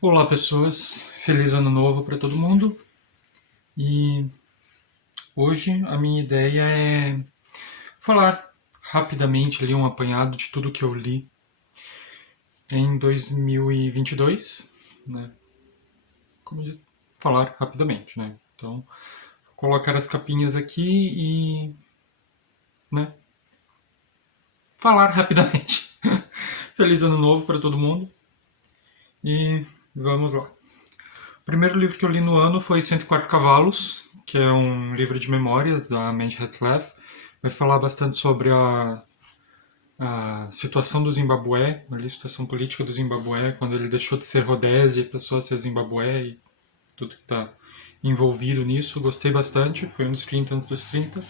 Olá, pessoas. Feliz ano novo para todo mundo. E hoje a minha ideia é falar rapidamente ali um apanhado de tudo que eu li em 2022, né? Como diz, falar rapidamente, né? Então, vou colocar as capinhas aqui e, né, falar rapidamente. Feliz ano novo para todo mundo. E vamos lá. O primeiro livro que eu li no ano foi 104 Cavalos, que é um livro de memórias da Mandy Hatzlaff. Vai falar bastante sobre a situação do Zimbabue, a situação política do Zimbabue, quando ele deixou de ser Rodésia e passou a ser Zimbabue e tudo que está envolvido nisso. Gostei bastante, foi um dos 30 antes dos 30.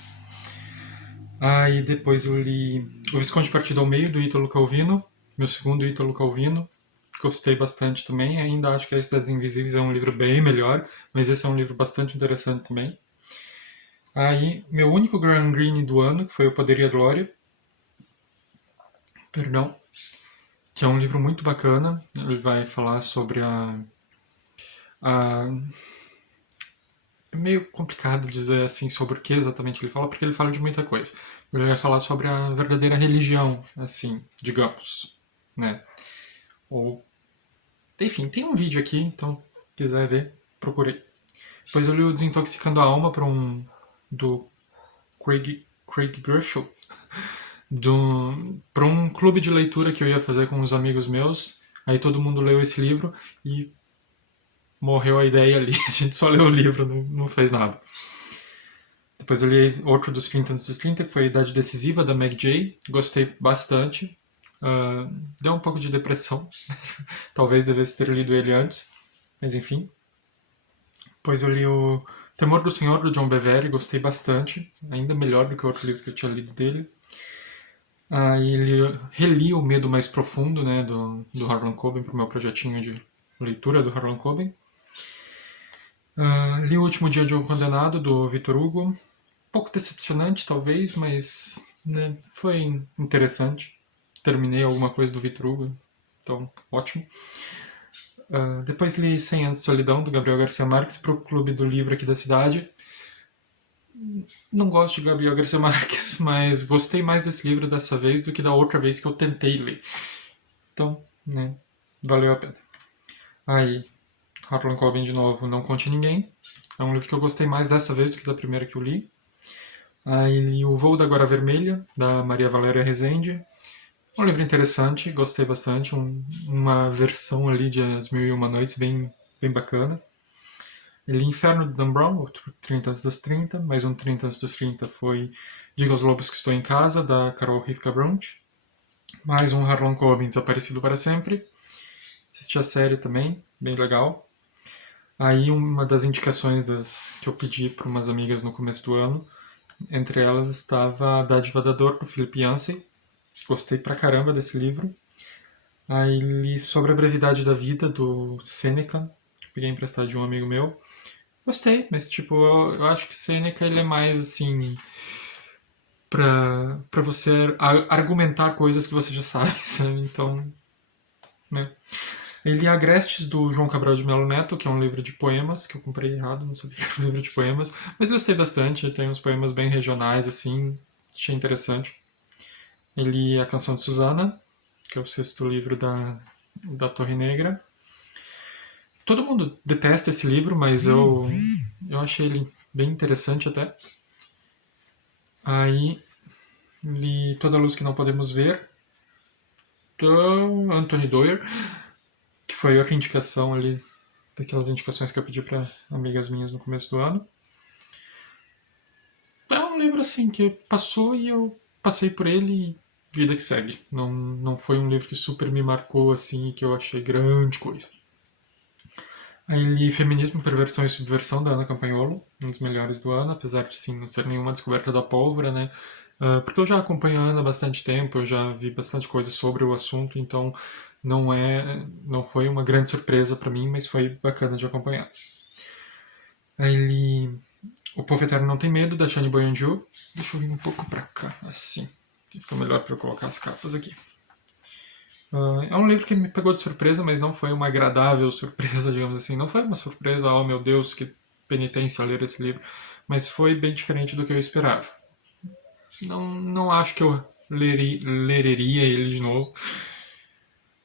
Aí depois eu li O Visconde Partido ao Meio, do Ítalo Calvino, meu segundo Ítalo Calvino. Gostei bastante também, ainda acho que A Cidades Invisíveis é um livro bem melhor, mas esse é um livro bastante interessante também. Aí, meu único Graham Greene do ano, que foi O Poder e a Glória, perdão, que é um livro muito bacana. Ele vai falar sobre a é meio complicado dizer assim sobre o que exatamente ele fala, porque ele fala de muita coisa. Ele vai falar sobre a verdadeira religião, assim, digamos, né? Ou, enfim, tem um vídeo aqui, então se quiser ver, procurei. Depois eu li o Desintoxicando a Alma do Craig Groeschel, para um clube de leitura que eu ia fazer com uns amigos meus. Aí todo mundo leu esse livro e morreu a ideia ali. A gente só leu o livro, não fez nada. Depois eu li outro dos 30 antes dos 30, que foi A Idade Decisiva, da Meg Jay. Gostei bastante. Deu um pouco de depressão. Talvez devesse ter lido ele antes. Mas enfim. Depois eu li o Temor do Senhor, do John Bevere. Gostei bastante. Ainda melhor do que o outro livro que eu tinha lido dele. Aí reli O Medo Mais Profundo, né, do Harlan Coben, para o meu projetinho de leitura do Harlan Coben. Li O Último Dia de um Condenado, do Victor Hugo. Um pouco decepcionante, talvez, mas né, foi interessante. Terminei alguma coisa do Victor Hugo, então ótimo. Depois li 100 Anos de Solidão, do Gabriel Garcia Marques, para o Clube do Livro aqui da cidade. Não gosto de Gabriel Garcia Marques, mas gostei mais desse livro dessa vez do que da outra vez que eu tentei ler. Então, né, valeu a pena. Aí, Harlan Coben de novo, Não Conte Ninguém. É um livro que eu gostei mais dessa vez do que da primeira que eu li. Aí li O Voo da Guarda Vermelha, da Maria Valéria Rezende. Um livro interessante, gostei bastante. Uma versão ali de As Mil e Uma Noites bem bacana. Li Inferno de Dan Brown, outro 30 antes dos 30. Mais um 30 antes dos 30 foi Diga aos Lobos que Estou em Casa, da Carol Rivka Bront. Mais um Harlan Coben, Desaparecido para Sempre. Assisti a série também, bem legal. Aí uma das indicações que eu pedi para umas amigas no começo do ano, entre elas estava A Dádiva da Dor, do Philip Yancey. Gostei pra caramba desse livro. Aí li Sobre a Brevidade da Vida, do Seneca, que peguei emprestado de um amigo meu. Gostei, mas tipo, eu acho que Seneca ele é mais assim pra você argumentar coisas que você já sabe, sabe? Então, né. Ele li Agrestes, do João Cabral de Melo Neto, que é um livro de poemas, que eu comprei errado, não sabia que era um livro de poemas, mas gostei bastante, tem uns poemas bem regionais, assim, achei interessante. Ele li A Canção de Susana, que é o sexto livro da Torre Negra. Todo mundo detesta esse livro, mas eu achei ele bem interessante até. Aí li Toda a Luz que Não Podemos Ver, do Anthony Doerr, que foi outra indicação ali, daquelas indicações que eu pedi para amigas minhas no começo do ano. É um livro assim que passou e eu passei por ele e vida que segue. Não foi um livro que super me marcou assim, que eu achei grande coisa. Aí li Feminismo, Perversão e Subversão, da Ana Campagnolo, um dos melhores do ano, apesar de sim não ser nenhuma descoberta da pólvora, né? Porque eu já acompanho a Ana há bastante tempo, eu já vi bastante coisa sobre o assunto, então não foi uma grande surpresa para mim, mas foi bacana de acompanhar. Aí li O Povo Eterno Não Tem Medo, da Shani Boyanju. Deixa eu vir um pouco pra cá, assim, que fica melhor para eu colocar as capas aqui. É um livro que me pegou de surpresa, mas não foi uma agradável surpresa, digamos assim. Não foi uma surpresa, oh meu Deus, que penitência ler esse livro. Mas foi bem diferente do que eu esperava. Não acho que eu leria ele de novo.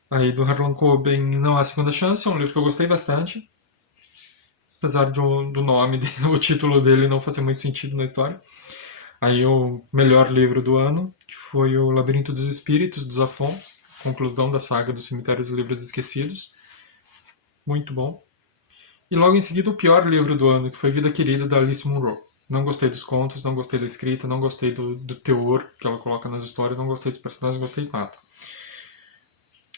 Aí do Harlan Coben, Não Há Segunda Chance, é um livro que eu gostei bastante. Apesar do nome, o título dele não fazer muito sentido na história. Aí o melhor livro do ano, que foi o Labirinto dos Espíritos, do Zafon, conclusão da saga do Cemitério dos Livros Esquecidos. Muito bom. E logo em seguida o pior livro do ano, que foi Vida Querida, da Alice Munro. Não gostei dos contos, não gostei da escrita, não gostei do teor que ela coloca nas histórias, não gostei dos personagens, não gostei de nada.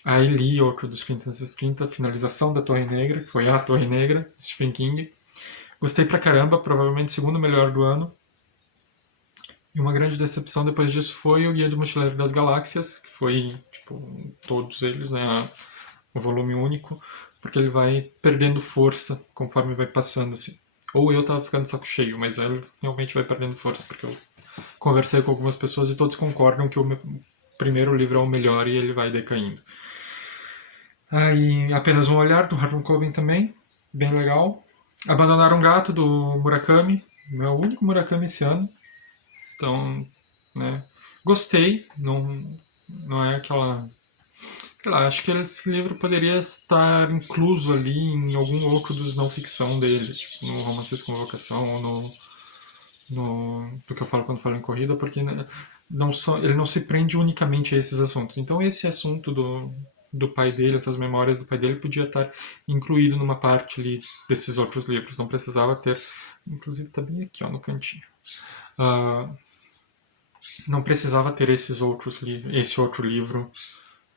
Aí li outro dos 30 anos dos 30, Finalização da Torre Negra, que foi A Torre Negra, Stephen King. Gostei pra caramba, provavelmente o segundo melhor do ano. E uma grande decepção depois disso foi o Guia do Mochileiro das Galáxias, que foi, tipo, todos eles, né, um volume único, porque ele vai perdendo força conforme vai passando, assim. Ou eu tava ficando de saco cheio, mas ele realmente vai perdendo força, porque eu conversei com algumas pessoas e todos concordam que o primeiro livro é o melhor e ele vai decaindo. Aí, Apenas um Olhar, do Harlan Coben também, bem legal. Abandonar um Gato, do Murakami, meu único Murakami esse ano. Então, né, gostei, não é aquela... Sei lá, acho que esse livro poderia estar incluso ali em algum outro dos não ficção dele, tipo no Romances com Vocação ou do que eu falo quando falo em corrida, porque né, ele não se prende unicamente a esses assuntos. Então esse assunto do pai dele, essas memórias do pai dele, podia estar incluído numa parte ali desses outros livros, não precisava ter. Inclusive tá bem aqui, ó, no cantinho. Ah, não precisava ter esse outro livro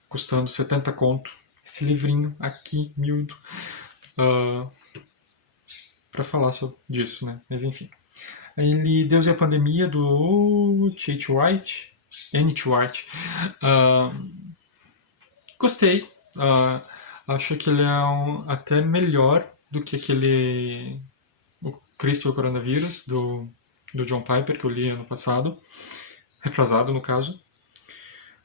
custando 70 conto. Esse livrinho aqui, miúdo, uh, para falar disso, né? Mas enfim. Aí li Deus e a Pandemia, do N.T. White. Uh, Gostei. Acho que ele é até melhor do que aquele O Cristo e o Coronavírus, do John Piper, que eu li ano passado. Retrasado, no caso.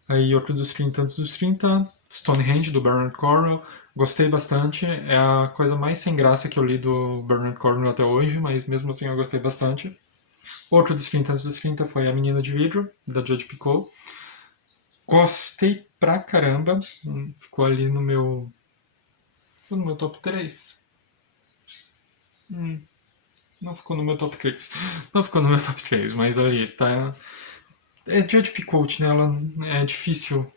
Aí outro dos 30 antes dos 30, Stonehenge, do Bernard Cornwell. Gostei bastante, é a coisa mais sem graça que eu li do Bernard Cornwell até hoje, mas mesmo assim eu gostei bastante. Outro dos 30 antes dos 30 foi A Menina de Vidro, da Judge Picou. Gostei pra caramba, ficou ali no meu top 3. Não ficou no meu top 3. Não ficou no meu top 3, mas ali tá. É Judge Picoult, né? Ela é difícil,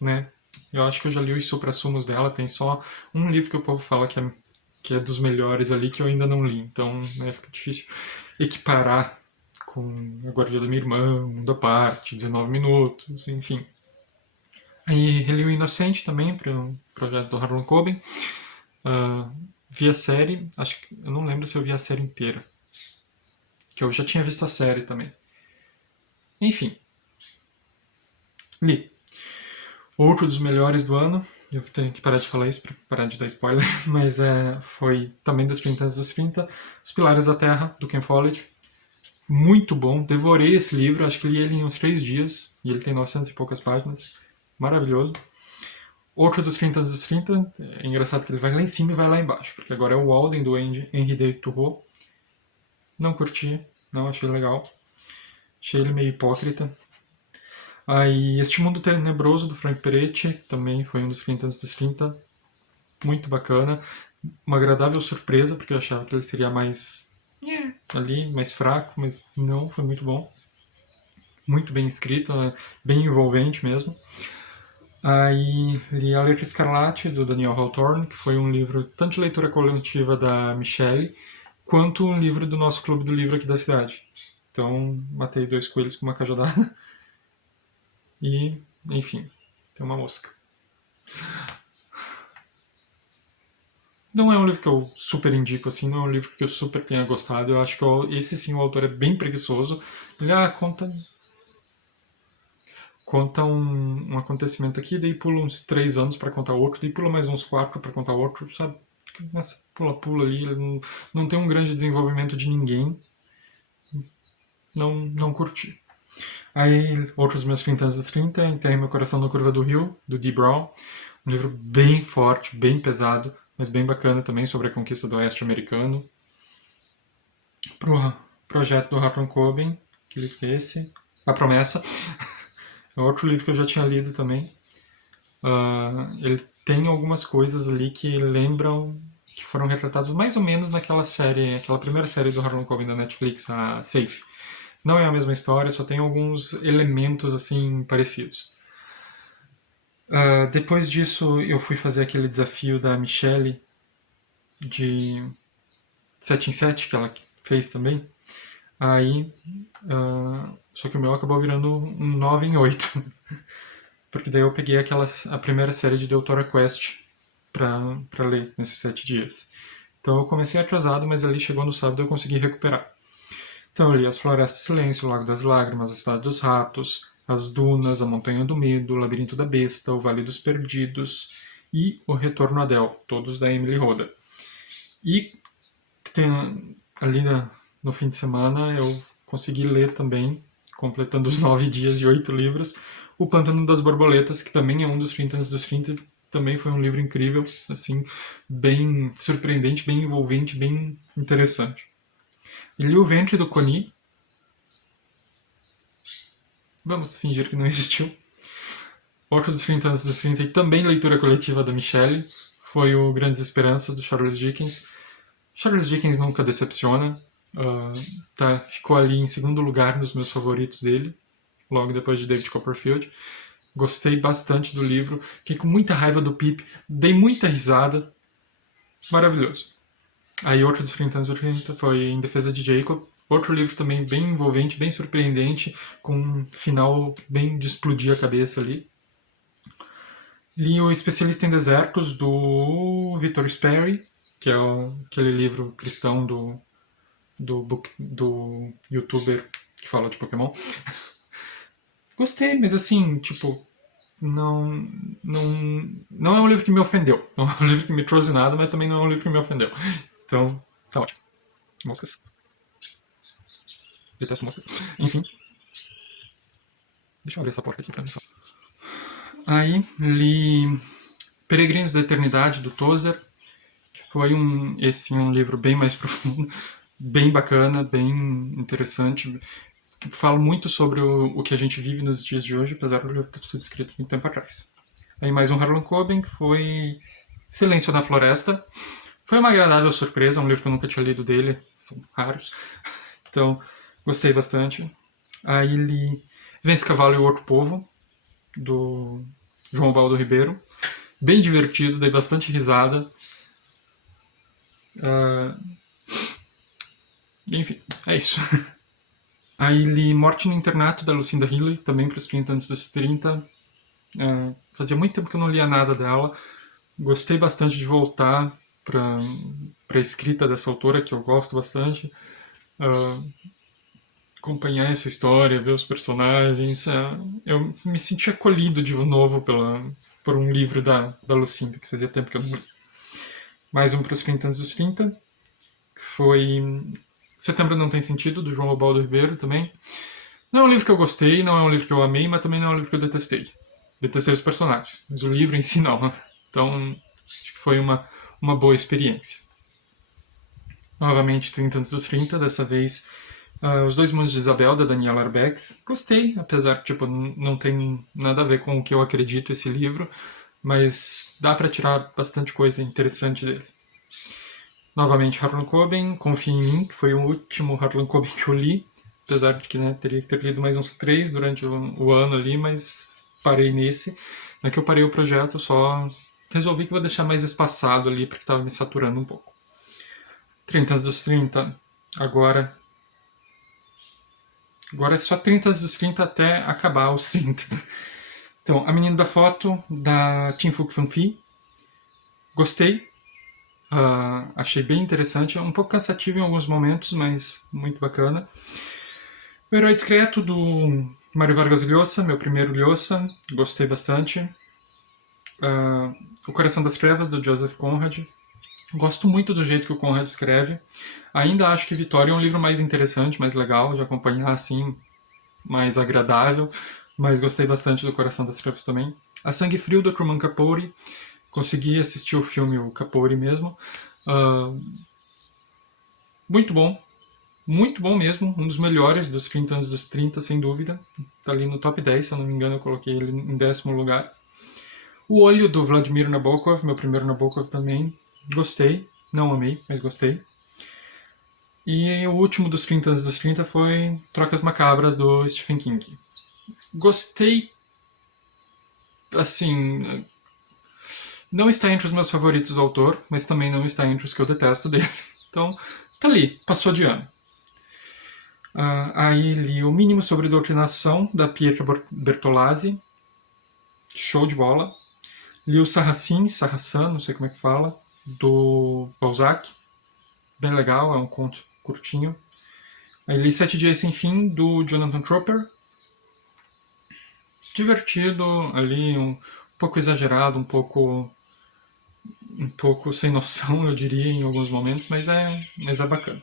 né? Eu acho que eu já li os suprassumos dela, tem só um livro que o povo fala que é dos melhores ali que eu ainda não li, então né, fica difícil equiparar com A Guardia da Minha Irmã, Mundo à Parte, 19 Minutos, enfim. Aí reli o Inocente também, para o projeto do Harlan Coben. Vi a série, acho que eu não lembro se eu vi a série inteira, que eu já tinha visto a série também. Enfim, li. Outro dos melhores do ano, eu tenho que parar de falar isso para parar de dar spoiler, mas foi também dos 30 anos dos 30, Os Pilares da Terra, do Ken Follett. Muito bom, devorei esse livro, acho que li ele em uns 3 dias, e ele tem 900 e poucas páginas. Maravilhoso. Outro dos 30 anos dos 30, é engraçado que ele vai lá em cima e vai lá embaixo, porque agora é o Walden, do Henri David Thoreau. Não curti, não achei legal. Achei ele meio hipócrita. Aí, Este Mundo Tenebroso, do Frank Peretti, também foi um dos 30 anos dos 30. Muito bacana. Uma agradável surpresa, porque eu achava que ele seria mais ali, mais fraco, mas não, foi muito bom. Muito bem escrito, bem envolvente mesmo. Aí li A Letra Escarlate, do Daniel Hawthorne, que foi um livro tanto de leitura coletiva da Michelle, quanto um livro do nosso clube do livro aqui da cidade. Então, matei 2 coelhos com uma cajadada. E, enfim, tem uma mosca. Não é um livro que eu super indico, assim, não é um livro que eu super tenha gostado. Eu acho que esse sim, o autor é bem preguiçoso. Ele conta um acontecimento aqui, daí pula uns 3 anos para contar outro, daí pula mais uns 4 para contar outro, sabe? Nessa pula-pula ali, ele não tem um grande desenvolvimento de ninguém. Não curti. Aí, outros meus 30 anos dos 30, Enterrei Meu Coração na Curva do Rio, do Dee Brown. Um livro bem forte, bem pesado, mas bem bacana também sobre a conquista do Oeste americano. Pro projeto do Harlan Coben, que livro é esse? A Promessa. É outro livro que eu já tinha lido também. Ele tem algumas coisas ali que lembram que foram retratadas mais ou menos naquela série, aquela primeira série do Harlan Coben da Netflix, a Safe. Não é a mesma história, só tem alguns elementos assim parecidos. Depois disso, eu fui fazer aquele desafio da Michelle de 7 em 7 que ela fez também. Aí, só que o meu acabou virando um 9 em 8. Porque daí eu peguei a primeira série de Deutora Quest pra ler nesses 7 dias. Então eu comecei atrasado, mas ali chegou no sábado eu consegui recuperar. Então eu li As Florestas do Silêncio, O Lago das Lágrimas, A Cidade dos Ratos, As Dunas, A Montanha do Medo, O Labirinto da Besta, O Vale dos Perdidos e O Retorno a Del, todos da Emily Roda. E ali no fim de semana eu consegui ler também, completando os 9 dias e 8 livros, O Pântano das Borboletas, que também é um dos 30 anos dos 30, também foi um livro incrível, assim, bem surpreendente, bem envolvente, bem interessante. E li O Ventre do Coni. Vamos fingir que não existiu. Outro dos 30 anos dos 30 e também leitura coletiva da Michelle foi o Grandes Esperanças, do Charles Dickens. Charles Dickens nunca decepciona. Ficou ali em segundo lugar nos meus favoritos dele, logo depois de David Copperfield. Gostei bastante do livro, fiquei com muita raiva do Pip, dei muita risada. Maravilhoso. Aí outro dos 30 anos dos 30 foi Em Defesa de Jacob. Outro livro também bem envolvente, bem surpreendente, com um final bem de explodir a cabeça ali. Li O Especialista em Desertos, do Victor Sperry, que é aquele livro cristão do youtuber que fala de Pokémon. Gostei, mas assim, tipo, não, não é um livro que me ofendeu. Não é um livro que me trouxe nada, mas também não é um livro que me ofendeu. Então, tá ótimo. Moscas. Detesto moscas. Enfim. Deixa eu abrir essa porta aqui pra mim só. Aí, li Peregrinos da Eternidade, do Tozer. Foi um livro bem mais profundo, bem bacana, bem interessante. Fala muito sobre o que a gente vive nos dias de hoje, apesar de ter sido escrito muito tempo atrás. Aí mais um Harlan Coben, que foi Silêncio na Floresta. Foi uma agradável surpresa, um livro que eu nunca tinha lido dele, são raros. Então, gostei bastante. Aí li Vence Cavalo e o Outro Povo, do João Baldo Ribeiro. Bem divertido, dei bastante risada. Enfim, é isso. Aí li Morte no Internato, da Lucinda Hilley, também para os 30 anos dos 30. Fazia muito tempo que eu não lia nada dela. Gostei bastante de voltar para a escrita dessa autora, que eu gosto bastante. Acompanhar essa história, ver os personagens. Eu me senti acolhido de novo por um livro da Lucinda, que fazia tempo que eu não li. Mais um para os 30 anos dos 30. Foi Setembro Não Tem Sentido, do João Baldo Ribeiro também. Não é um livro que eu gostei, não é um livro que eu amei, mas também não é um livro que eu detestei. Detestei os personagens, mas o livro em si não. Então, acho que foi uma boa experiência. Novamente, 30 anos dos 30, dessa vez Os Dois Mundos de Isabel, da Daniela Arbex. Gostei, apesar de tipo, não tem nada a ver com o que eu acredito esse livro, mas dá para tirar bastante coisa interessante dele. Novamente, Harlan Coben, Confia em Mim, que foi o último Harlan Coben que eu li, apesar de que teria que ter lido mais uns 3 durante o ano ali, mas parei nesse. Não é que eu parei o projeto, só resolvi que vou deixar mais espaçado ali, porque estava me saturando um pouco. 30 anos dos 30, agora é só 30 anos dos 30 até acabar os 30. Então, A Menina da Foto, da Tim Fuk Fan Phi. Gostei. Achei bem interessante. É um pouco cansativo em alguns momentos, mas muito bacana. O Herói Discreto, do Mário Vargas Llosa, meu primeiro Llosa. Gostei bastante. O Coração das Trevas, do Joseph Conrad. Gosto muito do jeito que o Conrad escreve. Ainda acho que Vitória é um livro mais interessante, mais legal de acompanhar, assim, mais agradável, mas gostei bastante do Coração das Trevas também. A Sangue Frio, do Truman Capote, consegui assistir o filme, o Capote mesmo. Muito bom mesmo, um dos melhores dos 30 anos dos 30, sem dúvida. Tá ali no top 10, se eu não me engano, eu coloquei ele em 10º lugar. O Olho, do Vladimir Nabokov, meu primeiro Nabokov também. Gostei, não amei, mas gostei. E o último dos 30 anos dos 30 foi Trocas Macabras, do Stephen King. Gostei, assim, não está entre os meus favoritos do autor, mas também não está entre os que eu detesto dele. Então, tá ali, passou de ano. Aí li O Mínimo sobre Doutrinação, da Pietro Bertolazzi. Show de bola. Li o Sarracin, não sei como é que fala, do Balzac. Bem legal, é um conto curtinho. Aí li 7 Dias Sem Fim, do Jonathan Tropper. Divertido, ali um pouco exagerado, um pouco sem noção, eu diria, em alguns momentos, mas é bacana.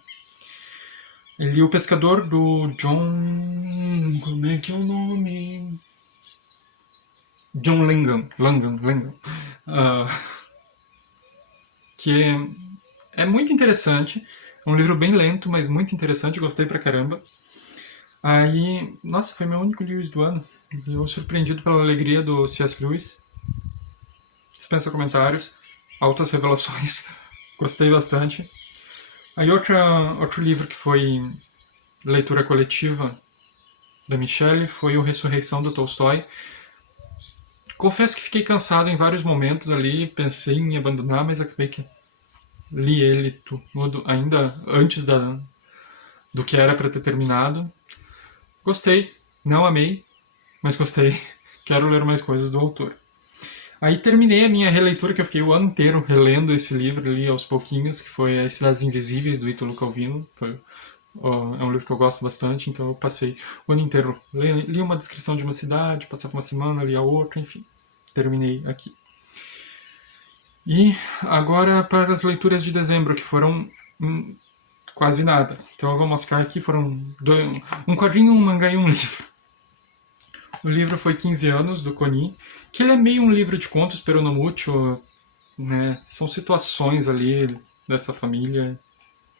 Li O Pescador, do John... Como é que é o nome? John Langan. Que é muito interessante. É um livro bem lento, mas muito interessante. Gostei pra caramba. Aí, nossa, foi meu único Lewis do ano. Eu surpreendido pela alegria do C.S. Lewis. Dispensa comentários. Altas revelações. Gostei bastante. Aí outro livro que foi leitura coletiva da Michelle foi o Ressurreição, do Tolstói. Confesso que fiquei cansado em vários momentos ali, pensei em abandonar, mas acabei que li ele tudo ainda antes do que era para ter terminado. Gostei, não amei, mas gostei. Quero ler mais coisas do autor. Aí terminei a minha releitura, que eu fiquei o ano inteiro relendo esse livro ali aos pouquinhos, que foi As Cidades Invisíveis, do Ítalo Calvino. É um livro que eu gosto bastante, então eu passei o ano inteiro. Li uma descrição de uma cidade, passava uma semana, li a outra, enfim. Terminei aqui. E agora para as leituras de dezembro, que foram quase nada. Então eu vou mostrar aqui, foram um quadrinho, um mangá e um livro. O livro foi 15 anos, do Koni, que ele é meio um livro de contos, pero no mucho, né? São situações ali dessa família,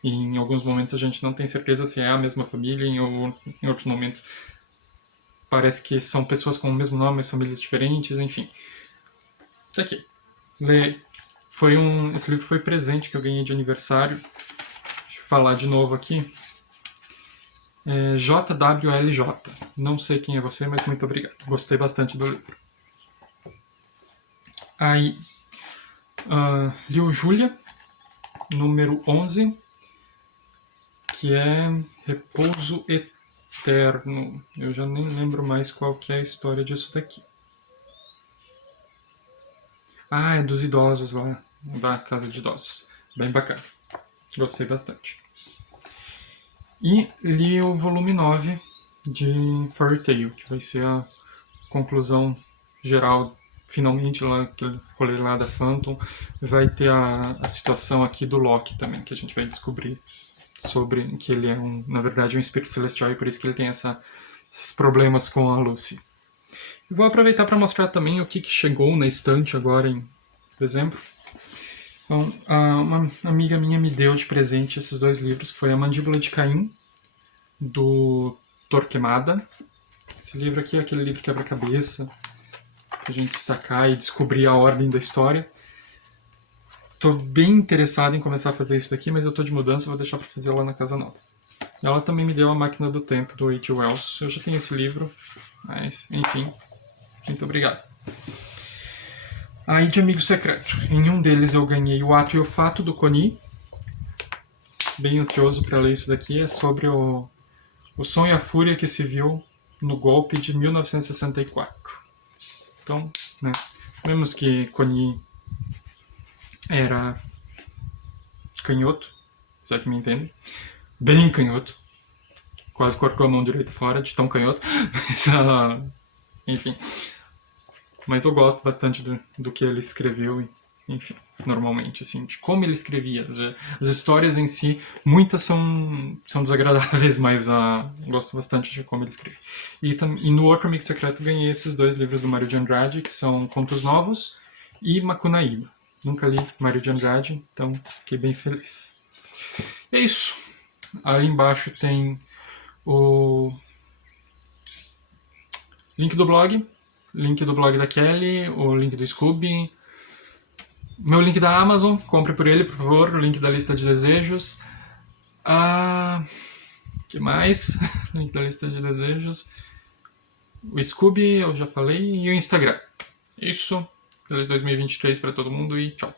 e em alguns momentos a gente não tem certeza se é a mesma família, em outros momentos parece que são pessoas com o mesmo nome, mas famílias diferentes, enfim. Tá aqui. Esse livro foi presente que eu ganhei de aniversário. Deixa eu falar de novo aqui. JWLJ. Não sei quem é você, mas muito obrigado. Gostei bastante do livro. Aí, li o Júlia, número 11, que é Repouso Eterno. Eu já nem lembro mais qual que é a história disso daqui. É dos idosos lá, da casa de idosos. Bem bacana. Gostei bastante. E li o volume 9 de Fairy Tail, que vai ser a conclusão geral, finalmente, lá, aquele rolê lá da Phantom. Vai ter a situação aqui do Loki também, que a gente vai descobrir sobre que ele é, na verdade, um espírito celestial e por isso que ele tem esses problemas com a Lucy. Vou aproveitar para mostrar também o que chegou na estante agora em dezembro. Então, uma amiga minha me deu de presente esses 2 livros, que foi A Mandíbula de Caim, do Torquemada. Esse livro aqui é aquele livro quebra-cabeça, pra gente destacar e descobrir a ordem da história. Tô bem interessado em começar a fazer isso daqui, mas eu tô de mudança, vou deixar pra fazer lá na casa nova. Ela também me deu A Máquina do Tempo, do H.G. Wells. Eu já tenho esse livro, mas, enfim, muito obrigado. Aí de Amigo Secreto. Em um deles eu ganhei O Ato e o Fato, do Koni. Bem ansioso para ler isso daqui. É sobre o som e a fúria que se viu no golpe de 1964. Então, né, vemos que Koni era canhoto, se é que me entende. Bem canhoto. Quase cortou a mão direita fora de tão canhoto. Mas, enfim. Mas eu gosto bastante do que ele escreveu enfim, normalmente, assim, de como ele escrevia. As histórias em si, muitas são desagradáveis, mas gosto bastante de como ele escreve. E no outro Amigo Secreto ganhei esses 2 livros do Mário de Andrade, que são Contos Novos e Macunaíma. Nunca li Mário de Andrade, então fiquei bem feliz. E é isso. Aí embaixo tem o link do blog da Kelly, o link do Scooby, meu link da Amazon, compre por ele, por favor, o link da lista de desejos. Que mais? Link da lista de desejos. O Scooby, eu já falei, e o Instagram. Isso. Feliz 2023 para todo mundo e tchau.